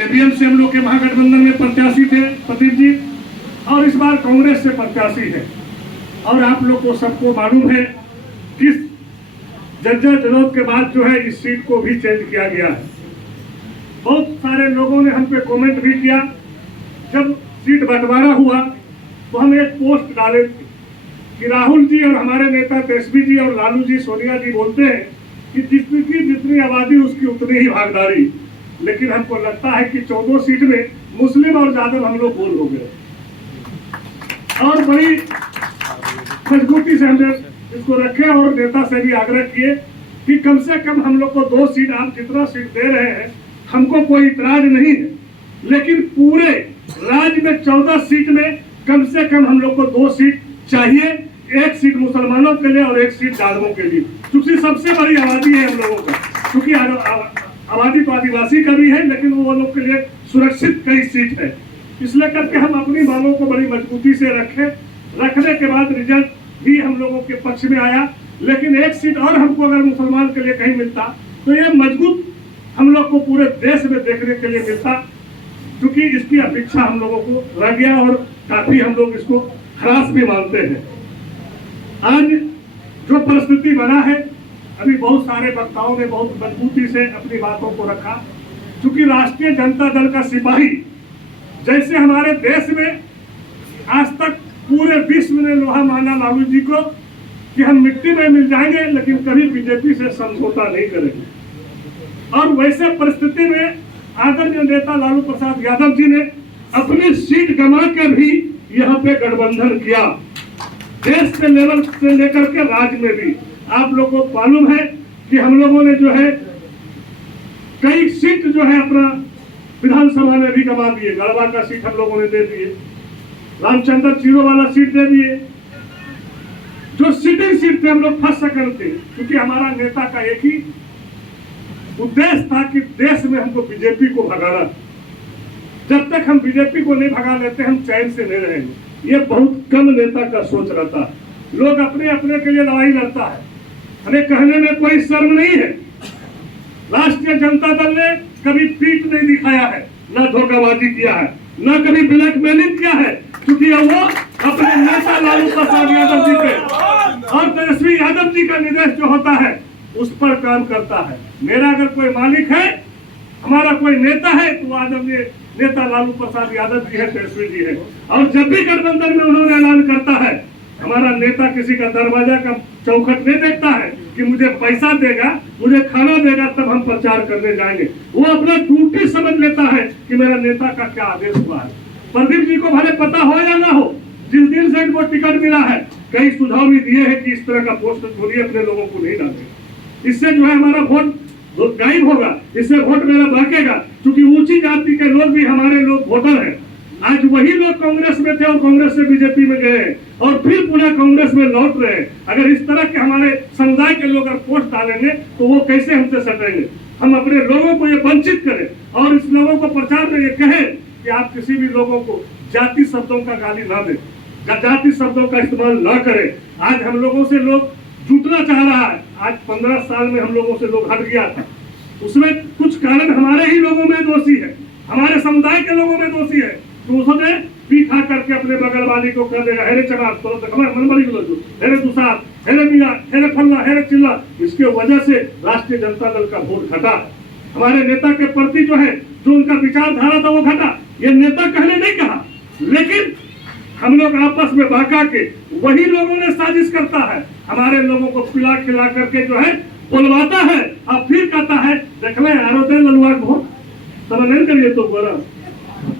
ABM से हम लोग के महागठबंधन में प्रत्याशी थे प्रदीप जी, और इस बार कांग्रेस से प्रत्याशी है। और आप लोग को सबको मालूम है किस जद्दोजहद के बाद जो है इस सीट को भी चेंज किया गया है। बहुत सारे लोगों ने हम पे कमेंट भी किया। जब सीट बंटवारा हुआ तो हम एक पोस्ट डाले थे कि राहुल जी और हमारे नेता तेजस्वी जी और लालू जी सोनिया जी बोलते हैं कि जितनी आबादी उसकी उतनी ही भागीदारी, लेकिन हमको लगता है कि 14 सीट में मुस्लिम और यादव हम लोग गोल हो गए और बड़ी मजबूती से हमने इसको रखे और नेता से भी आग्रह किए कि कम से कम हम लोग को 2 सीट, आप जितना सीट दे रहे हैं हमको कोई इतराज नहीं है, लेकिन पूरे राज्य में 14 सीट में कम से कम हम लोग को 2 सीट चाहिए, 1 सीट मुसलमानों के लिए और 1 सीट यादवों के लिए, क्योंकि सबसे बड़ी आबादी है हम लोगों का। क्योंकि आबादी तो आदिवासी का भी है, लेकिन वो लोग के लिए सुरक्षित कई सीट है। इसलिए करके हम अपनी मांगों को बड़ी मजबूती से रखने के बाद रिजल्ट भी हम लोगों के पक्ष में आया। लेकिन 1 सीट और हमको अगर मुसलमान के लिए कहीं मिलता तो ये मजबूत हम लोग को पूरे देश में देखने के लिए मिलता, क्योंकि इसकी अपेक्षा हम लोगों को रह गया और काफी हम लोग इसको खास भी मानते हैं। आज जो परिस्थिति बना है, अभी बहुत सारे वक्ताओं ने बहुत मजबूती से अपनी बातों को रखा, क्योंकि राष्ट्रीय जनता दल का सिपाही जैसे हमारे देश में आज तक पूरे विश्व ने लोहा माना लालू जी को कि हम मिट्टी में मिल जाएंगे लेकिन कभी बीजेपी से समझौता नहीं करेंगे, और वैसे परिस्थिति में आदरणीय नेता लालू प्रसाद यादव जी ने अपनी सीट गंवा के भी यहाँ पे गठबंधन किया, देश के लेवल से लेकर के राज्य में भी। आप लोगों को मालूम है कि हम लोगों ने जो है कई सीट जो है अपना विधानसभा में भी गंवा दिए। गढ़वा का सीट हम लोगों ने दे दिए, रामचंद्र चीरो वाला सीट दे दिए, जो सिटिंग सीट थे हम लोग फंस सेकंड थे, क्योंकि हमारा नेता का एक ही उद्देश्य था कि देश में हमको बीजेपी को भगाना। जब तक हम बीजेपी को नहीं भगा लेते हम चैन से नहीं रहेंगे। ये बहुत कम नेता का सोच रहता है। लोग अपने अपने के लिए लड़ाई लड़ता है, हमें कहने में कोई शर्म नहीं है। राष्ट्रीय जनता दल ने कभी पीठ नहीं दिखाया है, न धोखाबाजी किया है, न कभी ब्लैकमेलिंग किया है, क्योंकि वो अपने नेता लालू प्रसाद यादव जी पे और तेजस्वी यादव जी का निर्देश जो होता है उस पर काम करता है। मेरा अगर कोई मालिक है, हमारा कोई नेता है, तो आदरणीय नेता लालू प्रसाद यादव जी है, तेजस्वी जी है। और जब भी गठबंधन में उन्होंने ऐलान करता है, हमारा नेता किसी का दरवाजा का चौखट नहीं देखता है कि मुझे पैसा देगा, मुझे खाना देगा तब हम प्रचार करने जाएंगे। वो अपना ड्यूटी समझ लेता है कि मेरा नेता का क्या आदेश हुआ है। प्रदीप जी को भले पता हो या ना हो, जिस दिन से इनको टिकट मिला है कई सुझाव भी दिए हैं कि इस तरह का पोस्ट बोलिए अपने लोगों को नहीं डालें, इससे जो है हमारा वोट गायब होगा, इससे वोट मेरा बहकेगा, क्योंकि ऊंची जाति के लोग भी हमारे लोग वोटर हैं। आज वही लोग कांग्रेस में थे और कांग्रेस से बीजेपी में गए और फिर पुनः कांग्रेस में लौट रहे हैं। अगर इस तरह के हमारे समुदाय के लोग अगर पोस्ट डालेंगे तो वो कैसे हमसे सटेंगे। हम अपने लोगों को ये वंचित करें और इस लोगों को प्रचार में ये कहें कि आप किसी भी लोगों को जाति शब्दों का गाली ना दें, जाति शब्दों का इस्तेमाल ना करें। आज हम लोगों से लोग जुटना चाह रहा है। आज 15 साल में हम लोगों से लोग हट गया था, उसमें कुछ कारण हमारे ही लोगों में दोषी है, हमारे समुदाय के लोगों में दोषी है। तो उसने पीठा करके अपने बगल वाली को कर देगा, हेरे चमार तो मनमरी हेरे दुसार, हेरे मीरा, हेरे फल्ला, हेरे चिल्ला। इसके वजह से राष्ट्रीय जनता दल का वोट घटा, हमारे नेता के प्रति जो है जो उनका विचारधारा था वो घटा। ये नेता कहने नहीं कहा, लेकिन हम लोग आपस में बहका के वही लोगों ने साजिश करता है, हमारे लोगों को पिला खिला करके जो है बुलवाता है और फिर कहता है देख ले आरोते ललुआ को समझ करिए तो बोला,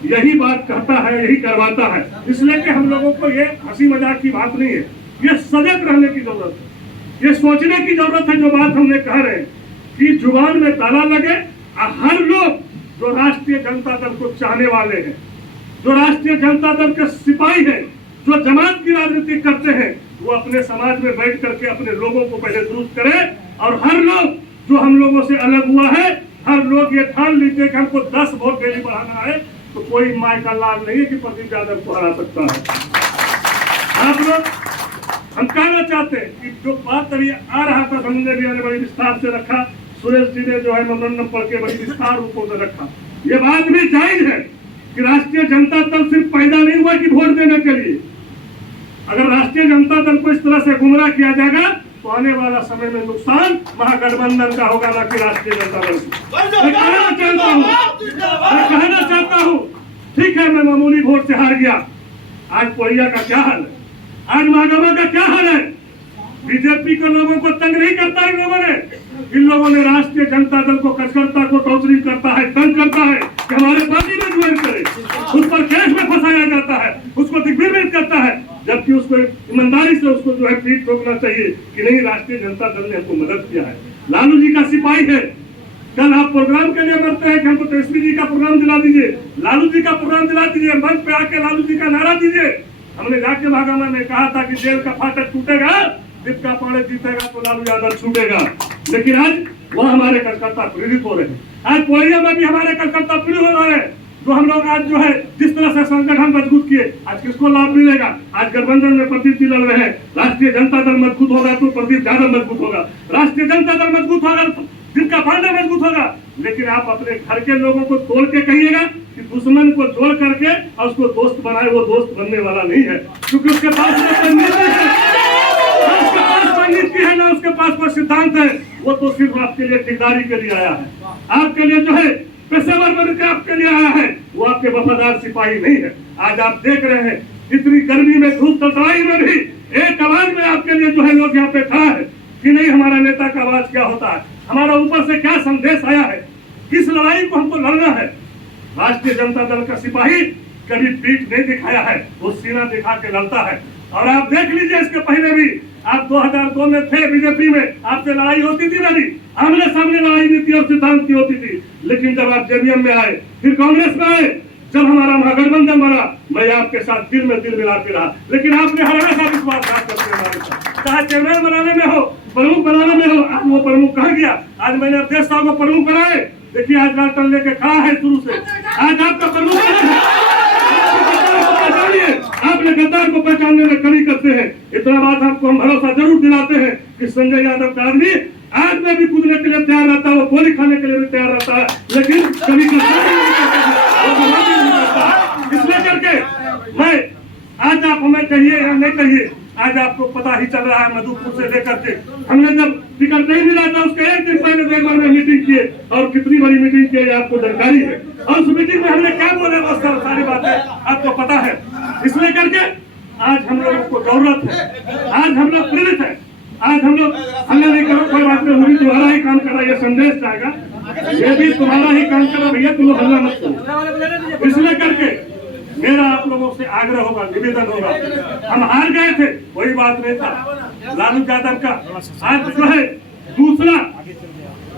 यही बात कहता है, यही करवाता है। इसलिए कि हम लोगों को ये हंसी मजाक की बात नहीं है, ये सजग रहने की जरूरत है, ये सोचने की जरूरत है। जो बात हमने कह रहे हैं कि जुबान में ताला लगे और हर लोग जो राष्ट्रीय जनता दल को चाहने वाले हैं, जो राष्ट्रीय जनता दल के सिपाही हैं, जो जमात की राजनीति करते हैं, वो अपने समाज में बैठ करके अपने लोगों को पहले दुरुस्त करें। और हर लोग जो हम लोगों से अलग हुआ है, हर लोग ये ठान लीजिए कि हमको 10 वोट डेली बढ़ाना है, तो कोई माय का लाभ नहीं है कि प्रदीप यादव को हरा सकता है। आप लोग हम कहना चाहते हैं कि जो बात अभी आ रहा था, समझने भी बड़ी विस्तार से रखा, सुरेश जी ने जो है मेमोरेंडम पढ़ के बड़ी विस्तार रूपों से रखा। ये बात भी जायज है कि राष्ट्रीय जनता दल सिर्फ पैदा नहीं हुआ कि वोट देने के लिए। अगर राष्ट्रीय जनता दल को इस तरह से गुमराह किया जाएगा तो आने वाला समय में नुकसान महागठबंधन का होगा, ना कि राष्ट्रीय जनता दल को। मैं कहना चाहता हूँ ठीक है, मैं मामूली वोट से हार गया। आज कोरिया का क्या हाल है, आज महागठबंधन का क्या हाल है? बीजेपी के लोगों को तंग नहीं करता इन लोगों ने। इन लोगों ने राष्ट्रीय जनता दल को, कार्यकर्ता को टॉर्चरिंग करता है, तंग करता है कि हमारे पार्टी में ज्वाइन करे। उस पर केस में फंसाया जाता है, उसको दिग्विजय करता है, जबकि उसको ईमानदारी से उसको जो है पीठ ठोकना चाहिए कि नहीं, राष्ट्रीय जनता दल ने हमको मदद किया है। लालू जी का सिपाही है। कल आप प्रोग्राम के लिए मरते हैं कि हमको तेजस्वी जी का प्रोग्राम दिला दीजिए, लालू जी का प्रोग्राम दिला दीजिए, मंच पे आके लालू जी का नारा दीजिए। हमने जाके भागामा में कहा था कि जेल का फाटक टूटेगा, दीपिका पांडे जीतेगा तो लालू यादव छूटेगा। लेकिन आज वह हमारे कार्यकर्ता प्रेरित हो रहे हैं। आज कोरिया में भी हमारे कार्यकर्ता प्रेरित हो रहे हैं। जो हम लोग आज जो है जिस तरह से संगठन मजबूत किए, आज किसको लाभ मिलेगा? आज गठबंधन में प्रदीप जी लड़ रहे हैं। राष्ट्रीय जनता दल मजबूत होगा तो प्रदीप यादव मजबूत होगा, राष्ट्रीय जनता दल मजबूत होगा तो दीपिका पांडे मजबूत होगा। लेकिन आप अपने घर के लोगों को तोड़ के कहिएगा कि दुश्मन को जोड़ करके और उसको दोस्त बनाए, वो दोस्त बनने वाला नहीं है, क्योंकि उसके पास नीति है ना उसके पास कोई सिद्धांत है। वो तो सिर्फ आपके लिए ठेकेदारी के लिए आया है, आपके लिए जो है पेशेवर बनकर आपके लिए आया है। वो आपके वफादार सिपाही नहीं है। आज आप देख रहे हैं इतनी गर्मी में, धूप तड़तड़ाई में भी एक आवाज में आपके लिए जो है लोग यहाँ पे खड़ा है कि नहीं, हमारा नेता का आवाज क्या होता है, हमारा ऊपर से क्या संदेश आया है, किस लड़ाई को हमको लड़ना है। राष्ट्रीय जनता दल का सिपाही कभी पीठ नहीं दिखाया है, वो सीना दिखा के लड़ता है। और आप देख लीजिए, इसके पहले भी आप 2002 में थे बीजेपी में, आपसे लड़ाई होती थी मेरी, आमने सामने लड़ाई नीति और सिद्धांत की होती थी। लेकिन जब आप जेडीएम में आए, फिर कांग्रेस में आए, जब हमारा महागठबंधन बना, मैं आपके साथ दिल में दिल मिला के रहा। लेकिन आपने हमेशा विश्वासघात करते हमारे साथ, चाहे चेयरमैन बनाने में हो, प्रमुख बनाने में हो। आज वो प्रमुख कहा गया, आज मैंने अध्यक्ष साहब को प्रमुख बनाए। देखिए आज लाल लेके खड़ा है शुरू से, आज आपका प्रमुख आपने गद्दार को पहचानने में कमी करते हैं। इतना बात आपको हम भरोसा जरूर दिलाते हैं कि संजय यादव का आदमी आज में भी कूदने के लिए तैयार रहता है, वो गोली खाने के लिए भी तैयार रहता है, लेकिन कभी इसलिए करके मैं आज आप हमें कहिए या नहीं कहिए, आज आपको पता ही चल रहा है मधुपुर से लेकर के हमने जब टिकट नहीं मिला था उसके एक दिन पहले बेगवा में मीटिंग किए, और कितनी बड़ी मीटिंग की आपको जानकारी है। और उस मीटिंग में हमने क्या बोले वो सारी बातें आपको पता है। इसलिए करके आज हम लोगों को जरूरत है, आज हम लोग प्रेरित है, आज हम लोग हमने नहीं करो कोई बात नहीं, वो भी तुम्हारा ही काम कर रहा है, ये संदेश जाएगा, ये भी तुम्हारा ही काम कर रहा भैया, तुम हल्ला मत करो। इसलिए करके मेरा आप लोगों से आग्रह होगा, निवेदन होगा, हम हार गए थे कोई बात नहीं था, लालू यादव का आज जो है दूसरा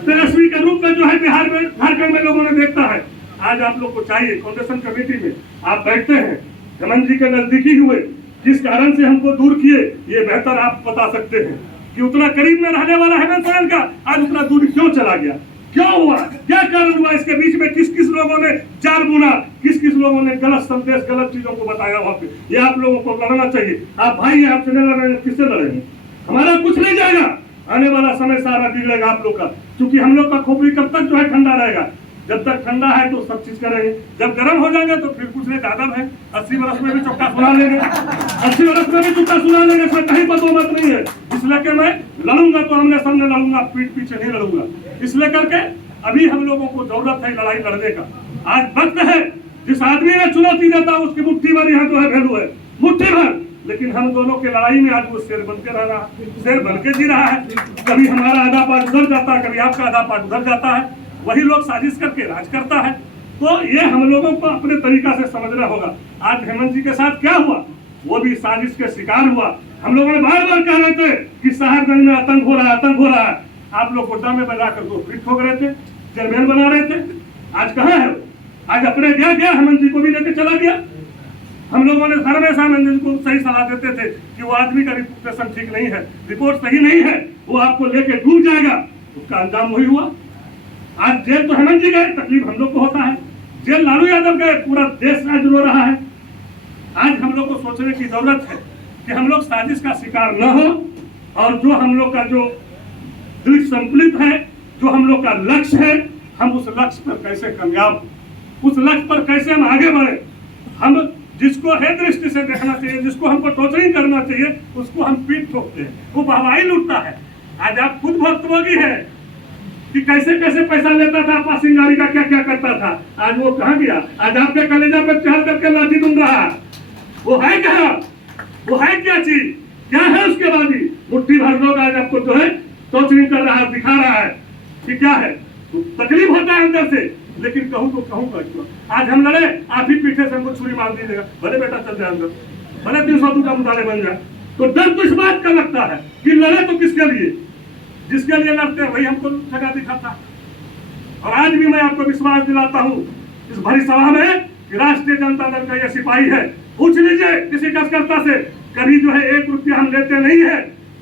तेजस्वी के रूप में जो है बिहार में झारखंड में लोगों ने देखता है। आज आप लोग को चाहिए कांग्रेसन कमेटी में आप बैठते हैं, हेमंत जी के नजदीकी हुए, जिस कारण से हमको दूर किए, ये बेहतर आप बता सकते हैं कि उतना करीब में रहने वाला हेमंत सोरेन का आज उतना दूर क्यों चला गया, क्यों हुआ, क्या कारण हुआ, इसके बीच में किस किस लोगों ने चार बुना, किस किस लोगों ने गलत संदेश गलत चीजों को बताया वहां पे। ये आप लोगों को लड़ना चाहिए। आप भाई आपसे नहीं लड़ेंगे, किससे लड़ेंगे? हमारा कुछ नहीं जाएगा, आने वाला समय सारा बिगड़ेगा आप लोग का, क्योंकि हम लोग का खोपड़ी कब तक जो है ठंडा रहेगा, जब तक ठंडा है तो सब चीज करेंगे, जब गर्म हो जाएगा तो फिर कुछ नहीं, ज्यादा है 80 वर्ष में भी चुपका सुना लेंगे, 80 वर्ष में भी चुपका सुना लेंगे, इसमें कहीं बदोमत नहीं है। इसलिए कि मैं लड़ूंगा तो हमने सामने लड़ूंगा, पीठ पीछे नहीं लड़ूंगा। इसलिए करके अभी हम लोगों को जरूरत है लड़ाई लड़ने का। आज वक्त है, जिस आदमी ने चुनौती देता उसकी मुट्ठी भर यहाँ जो है वैल्यू है, मुट्ठी भर। लेकिन हम दोनों के लड़ाई में आज वो शेर बन के रह रहा है, शेर बन के जी रहा है। कभी हमारा आधा पार्ट उधर जाता है, कभी आपका आधा पार्ट उधर जाता है, वही लोग साजिश करके राज करता है। तो ये हम लोगों को अपने तरीका से समझना होगा। आज हेमंत जी के साथ क्या हुआ, वो भी साजिश के शिकार हुआ। हम लोगों ने बार बार कह रहे थे कि साहेबगंज में आतंक हो रहा है, आतंक हो रहा है। आप लोग गोड्डा में बजा कर दो फिट ठोक रहे थे, चेयरमैन बना रहे थे। आज कहाँ है? आज अपने गया हेमंत जी को भी लेकर चला गया। हम लोगों ने हमेशा हेमंत जी को सही सलाह देते थे कि वो आदमी का रिपोर्टेशन ठीक नहीं है, रिपोर्ट सही नहीं है, वो आपको लेके डूब जाएगा। उसका अंजाम वही हुआ। आज जेल तो हेमंत जी गए, तकलीफ हम लोग को होता है, जेल लालू यादव गए, पूरा देश आज रो रहा है। आज हम लोग को सोचने की जरूरत है कि हम लोग साजिश का शिकार न हो, और जो हम लोग का जो दृढ़ संकल्प है, जो हम लोग का लक्ष्य है, हम उस लक्ष्य पर कैसे कामयाब। उस लक्ष्य पर कैसे हम आगे बढ़े। हम जिसको है दृष्टि से देखना चाहिए, जिसको हमको टॉर्चरिंग करना चाहिए, उसको हम पीठ ठोकते हैं, वो वाहवाही लूटता है। आज आप खुद भुक्तभोगी है कि कैसे कैसे पैसा लेता था, पासिंग गाड़ी का क्या क्या करता था। आज वो कहाँ गया? आज आपके कलेजा पे चढ़ करके लाठी ढूंढ रहा है। वो है कहाँ? वो है क्या चीज? क्या है उसके बाद ही? मुट्ठी भर लोग आज आपको जो है टॉर्चरिंग कर रहा है, दिखा रहा है कि क्या है। तो तकलीफ होता है अंदर से, लेकिन कहूँ तो कहूँगा क्यों? आज हम लड़े, आप ही पीछे से हमको छुरी मार दीजिएगा, भले बेटा चल जाए अंदर, भले 302 का मुताले बन जाए। तो डर तो इस बात का लगता है कि लड़े तो किसके लिए? जिसके लिए लड़ते हैं वही हमको जगह दिखाता है। और आज भी मैं आपको विश्वास दिलाता हूँ इस भरी सभा में कि राष्ट्रीय जनता दल का यह सिपाही है। पूछ लीजिए किसी कार्यकर्ता से, कभी जो है 1 रुपया हम लेते नहीं है।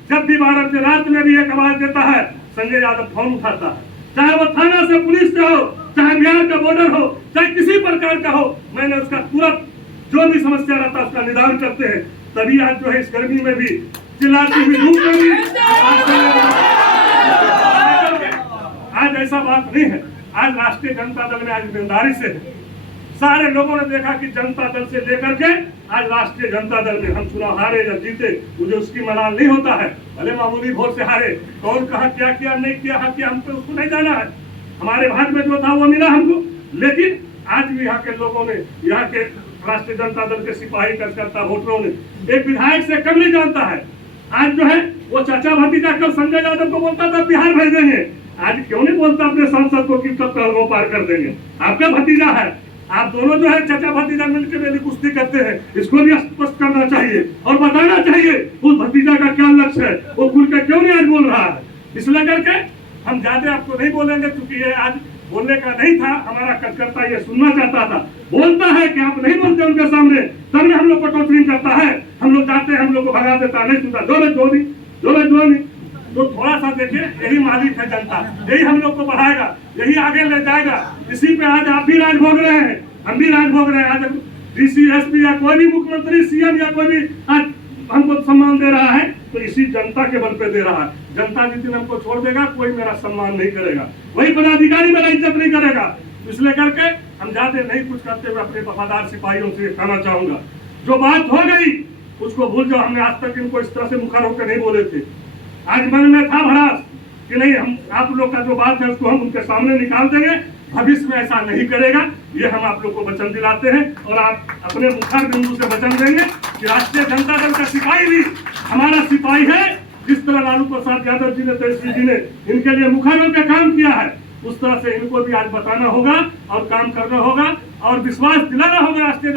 जब भी 12 बजे रात में भी एक आवाज देता है, संजय यादव फोन उठाता है, चाहे वो थाना से पुलिस से हो, चाहे बिहार का बॉर्डर हो, चाहे किसी प्रकार का हो, मैंने उसका तुरंत जो भी समस्या रहता है उसका निदान करते हैं। तभी आज जो है इस गर्मी में भी चिल्लाती हुई धूप में भी आज ऐसा बात नहीं है। आज राष्ट्रीय जनता दल में आज ईमानदारी से है। सारे लोगों ने देखा कि जनता दल से लेकर के आज राष्ट्रीय जनता दल में हम चुनाव हारे या जीते, मुझे उसकी मलाल नहीं होता है। भले मामूली वोट से हारे, कौन कहा क्या किया नहीं किया, हमको उसको नहीं जाना है। हमारे भाग में जो था वो मिला हमको। लेकिन आज भी यहाँ के लोगों ने, यहाँ के राष्ट्रीय जनता दल के सिपाही कार्यकर्ता वोटरों ने एक विधायक से कम नहीं जानता है। आज जो है वो चाचा भतीजा कल संजय यादव को बोलता था बिहार भेज देंगे, आज क्यों नहीं बोलता अपने सांसद को कि कब वो पार कर देंगे? आपका भतीजा है, आप दोनों जो है चाचा भतीजा मिलकर मेरी कुश्ती करते हैं। इसको भी स्पष्ट करना चाहिए और बताना चाहिए उस भतीजा का क्या लक्ष्य है, वो खुल के क्यों नहीं आज बोल रहा है। इसलिए करके हम ज्यादा आपको नहीं बोलेंगे, क्योंकि ये आज बोलने का नहीं था। हमारा कार्यकर्ता ये सुनना चाहता था, बोलता है कि आप नहीं बोलते उनके सामने, तब भी हम लोग को टॉर्चरिंग करता है। हम लोग जाते हैं, हम लोग को भगा देता, नहीं सुनता, जो नहीं। तो थोड़ा सा देखिए, यही मालिक है जनता, यही हम लोग को बढ़ाएगा, यही आगे ले जाएगा। इसी पे आज आप भी राज भोग रहे हैं, हम भी राज भोग रहे हैं। आज डीसी एसपी या कोई भी मुख्यमंत्री सीएम या कोई भी आज हमको सम्मान दे रहा है तो इसी जनता के बल पे दे रहा है। जनता जिस दिन हमको छोड़ देगा कोई मेरा सम्मान नहीं करेगा, वही पदाधिकारी मेरा इज्जत नहीं करेगा। इसलिए करके हम ज्यादा नहीं कुछ करते हुए अपने वफादार सिपाहियों से कहना चाहूंगा, जो बात हो गई उसको भूल जाओ। हमने आज तक इनको इस तरह से मुखर होकर नहीं बोले थे। आज मन में था भड़ास कि नहीं, हम आप लोग का जो बात है उसको हम उनके सामने निकाल देंगे, भविष्य में ऐसा नहीं करेगा। ये हम आप लोग को वचन दिलाते हैं और आप अपने मुखर बिंदु से वचन देंगे कि राष्ट्रीय जनता दल का सिपाही भी हमारा सिपाही है। जिस तरह लालू प्रसाद यादव जी ने, तेजस्वी जी ने इनके लिए मुखर होकर काम किया है, उस तरह से इनको भी आज बताना होगा और काम करना होगा और विश्वास दिलाना होगा राष्ट्रीय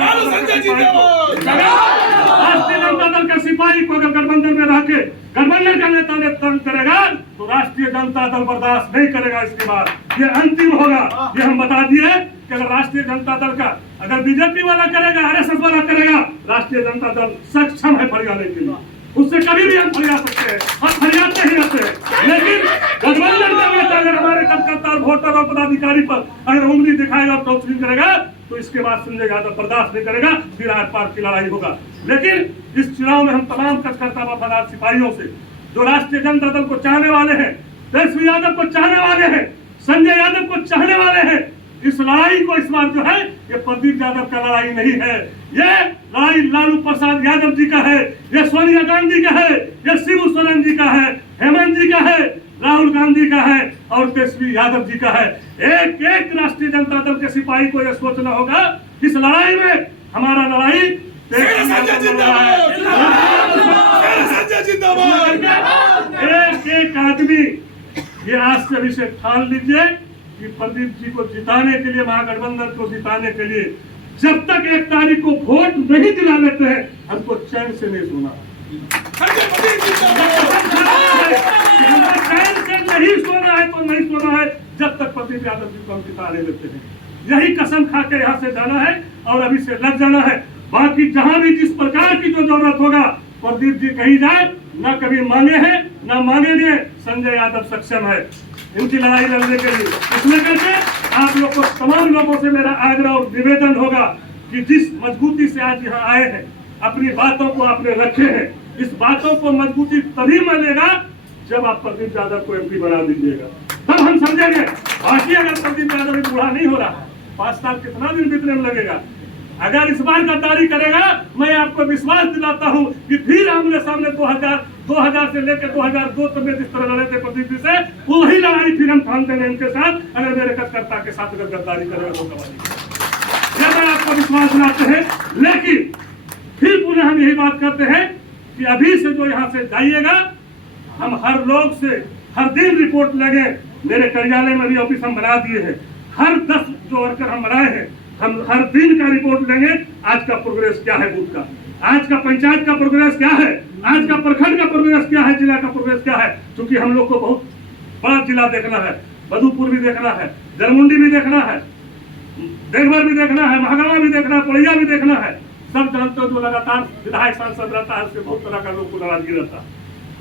जनता दल का सिपाही को। अगर गठबंधन में रह के गठबंधन का नेता ने तंग करेगा तो राष्ट्रीय जनता दल बर्दाश्त नहीं करेगा। इसके बाद ये अंतिम होगा, ये हम बता दिए कि अगर राष्ट्रीय जनता दल का, अगर बीजेपी वाला करेगा, आरएसएस वाला करेगा, राष्ट्रीय जनता दल सक्षम है फरियादे के लिए। उससे कभी भी हम फरियाद सकते हैं और फरियादते ही रहते हैं। लेकिन गठबंधन का नेता अगर हमारे कार्यकर्ता, वोटर और पदाधिकारी पर अगर उंगली दिखाएगा और टॉर्चरिंग करेगा तो इसके बाद संजय यादव बर्दाश्त नहीं करेगा, फिर आर पार की लड़ाई होगा। लेकिन इस चुनाव में हम तमाम कार्यकर्ता वफादार सिपाहियों से, जो राष्ट्रीय जनता दल को चाहने वाले हैं, तेजस्वी यादव को चाहने वाले हैं, संजय यादव को चाहने वाले हैं, इस लड़ाई को इस बार जो है ये प्रदीप यादव का लड़ाई नहीं है, ये लड़ाई लालू प्रसाद यादव जी का है, ये सोनिया गांधी का है, ये शिबू सोरेन जी का है, हेमंत जी का है, राहुल गांधी का है और तेजस्वी यादव जी का है। एक एक राष्ट्रीय जनता दल के सिपाही को यह सोचना होगा इस लड़ाई में हमारा लड़ाई एक एक आदमी ये आज से विषय ठान लीजिए कि प्रदीप जी को जिताने के लिए, महागठबंधन को जिताने के लिए जब तक 1 तारीख को वोट नहीं दिला लेते हैं हमको चैन से नहीं सोना, चैन से नहीं सोना है तो नहीं सोना है जब तक प्रदीप यादव जी को हम जिता नहीं लेते हैं। यही कसम खा के यहाँ से जाना है और अभी से लग जाना है। बाकी जहाँ भी जिस प्रकार की जो जरूरत होगा प्रदीप जी कहीं जाए, ना कभी मांगे हैं ना मांगेंगे, संजय यादव सक्षम है इनकी लड़ाई लड़ने के लिए। इसलिए करके आप लोग को, तमाम लोगों से मेरा आग्रह और निवेदन होगा कि जिस मजबूती से आज यहाँ आए हैं, अपनी बातों को आपने रखे हैं, इस बातों को मजबूती तभी मिलेगा जब आप प्रदीप यादव को एमपी बना दीजिएगा, तब हम समझेंगे। बाकी अगर प्रदीप यादव बूढ़ा नहीं हो रहा है, 5 साल कितना दिन बीतने में लगेगा। अगर इस बार गद्दारी करेगा, मैं आपको विश्वास दिलाता हूं कि फिर आमने सामने 2000 से लेकर 2002 तक में जिस तरह लड़े थे प्रदीप जी से, वही लड़ाई फिर हम ठान देंगे इनके साथ, अगर मेरे कार्यकर्ता के साथ अगर गद्दारी करेगा तो कमाई। मैं आपको विश्वास दिलाते हैं, लेकिन फिर पुनः हम यही बात करते हैं कि अभी से जो यहाँ से जाइएगा, हम हर लोग से हर दिन रिपोर्ट लेंगे। मेरे कार्यालय में भी ऑफिस हम बना दिए हैं, हर 10 जो वर्कर हम बनाए हैं, हम हर दिन का रिपोर्ट लेंगे। आज का प्रोग्रेस क्या है बूथ का, आज का पंचायत का प्रोग्रेस क्या है, आज का प्रखंड का प्रोग्रेस क्या है, जिला का प्रोग्रेस क्या है। क्योंकि हम लोग को बहुत बड़ा जिला देखना है, मधुपुर भी देखना है, जरमुंडी भी देखना है, देवघर भी देखना है, महागामा भी देखना है, पड़िया भी देखना है। सब जानते हो जो लगातार विधायक सांसद रहता है, उससे बहुत तरह का लोग को नाराजगी रहता है।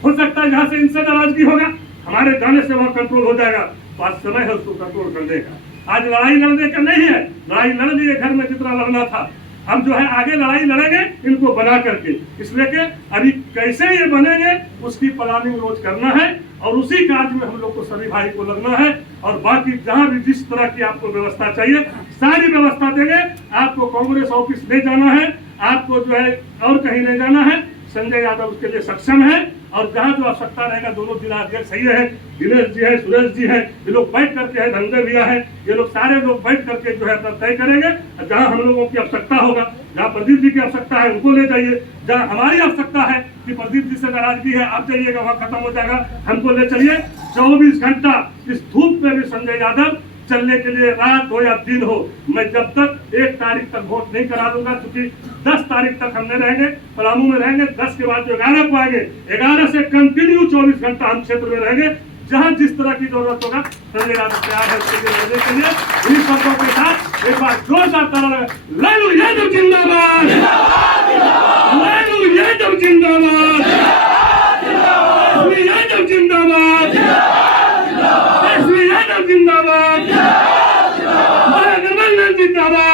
हो सकता है जहाँ से इनसे नाराजगी होगा, हमारे जाने से वहाँ कंट्रोल हो जाएगा। तो आज समय है उसको कंट्रोल करने का। आज लड़ाई लड़ने का नहीं है, लड़ाई लड़ लिए घर में जितना लड़ना था। हम जो है आगे लड़ाई लड़ेंगे इनको बना करके, इसलिए कि अभी कैसे ये बनेंगे उसकी प्लानिंग रोज करना है और उसी कार्य में हम लोग को सभी भाई को लगना है। और बाकी जहाँ भी जिस तरह की आपको व्यवस्था चाहिए सारी व्यवस्था देंगे। आपको कांग्रेस ऑफिस ले जाना है, आपको जो है और कहीं ले जाना है, संजय यादव उसके लिए सक्षम है। और जहाँ जो आवश्यकता रहेगा, दोनों जिलाध्यक्ष सही है, दिनेश जी है, सुरेश जी है, ये लोग बैठ करके है, धनंजय भैया है, ये लोग सारे लोग बैठ करके जो है अपना तय करेंगे। जहाँ हम लोगों की आवश्यकता होगा, जहाँ प्रदीप जी की आवश्यकता है उनको ले जाइए, जहाँ हमारी आवश्यकता है कि प्रदीप जी से नाराजगी है आप जाइएगा, वहाँ खत्म हो जाएगा, हमको ले चलिए। 24 घंटा इस धूप में भी संजय यादव चलने के लिए, रात हो या दिन हो, मैं जब तक 1 तारीख तक वोट नहीं करा दूंगा। क्योंकि 10 तारीख तक हमने रहेंगे, पलामू में रहेंगे, 10 के बाद जो 11 को आएंगे, 11 से कंटिन्यू 24 घंटा हम क्षेत्र में रहेंगे। जहां जिस तरह की जरूरत होगा संजय यादव तैयार है उसके लिए लड़ने के लिए। इन्हीं शब्दों के साथ एक बार जोरदार ताला लालू यादव जिंदाबाद, लालू यादव जिंदाबाद, यादव जिंदाबाद, यादव जिंदाबाद, जिंदाबाद।